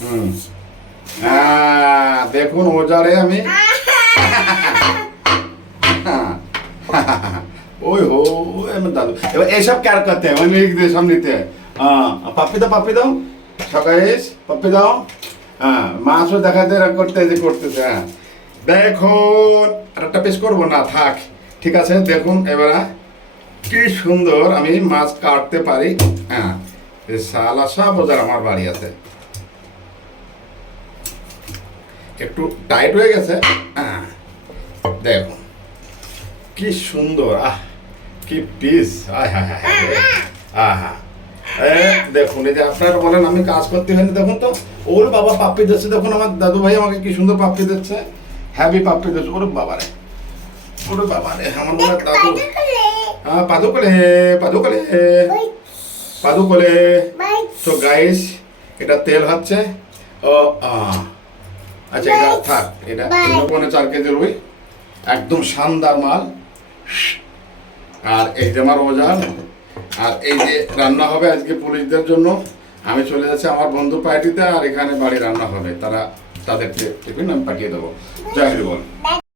হুম। দেখুন ওজারে আমি ওই হো আমার দাদু এবার এইসব কেয়ার করতে হয় ওই সামনেতে পাপ্পি দাও সকালে পাপ্পি দাও। হ্যাঁ মাছও দেখাতে করতে যে করতেছে। হ্যাঁ দেখুন আর একটা পিস করবো না থাক ঠিক আছে। দেখুন এবার কি সুন্দর আমি মাছ কাটতে পারি। হ্যাঁ সালা সব ওজার আমার বাড়ি আছে, একটু টাইট হয়ে গেছে। হ্যাঁ দেখুন কি সুন্দর কি পিস আহা দেখুন এই যে আপনারা বলেন আমি কাজ করতে হয়নি দেখুন তো ওর বাবা পাপ্পি দিচ্ছে দেখুন আমার দাদু ভাই আমাকে কি সুন্দর পাপ্পি দিচ্ছে হ্যাভি পাপ্পি দিচ্ছে ওর বাবারে আমার মনে হয় দাদু পাদুকলে পাদুকলে পাদুকলে। তো গাইস এটা তেল হচ্ছে ও আচ্ছা এটা থাক এটা 4 কেজি রুই একদম শানদার মাল। আর এই যে আমার ওজার আর এই যে রান্না হবে আজকে পুলিশদের জন্য। আমি চলে যাচ্ছি আমার বন্ধু পার্টিতে আর এখানে বাড়ি রান্না হবে তাদেরকে টিফিন আমি পাঠিয়ে দেবো। জয় হরি বল।